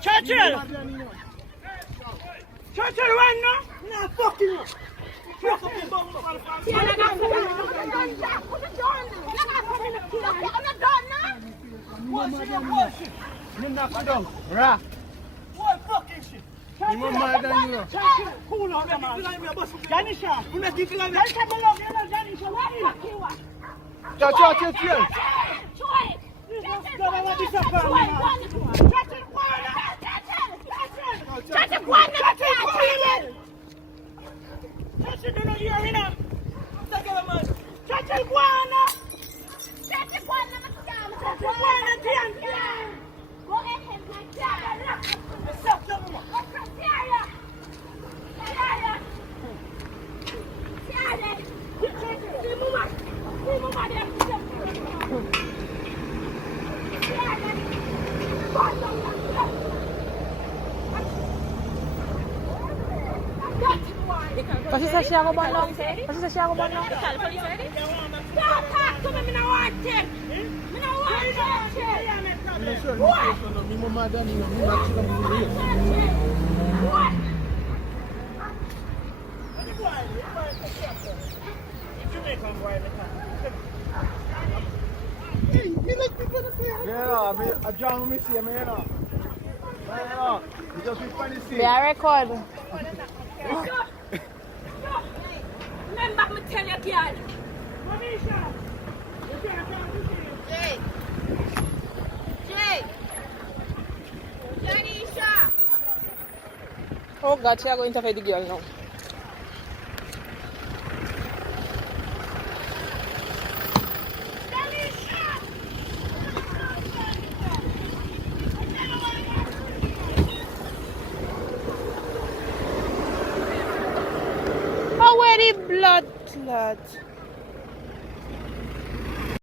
Churchill! Churchill, run now! Nah, fuck you! Fuck up your bum, you knock it down. Rah. What fucking shit? You more mad than you. Cool out, man. Janisha. You not think like that? Janisha, what are you? Chill. What she said she have a bun now? What she said she have a bun now? Don't talk to me, I don't want him. I don't want I John me see me, you know. You just be funny see. Yeah, record. Remember me tell you, girl. Jay. Janisha. Oh God, she are going to interfere the girl now. Oh, where the blood clot?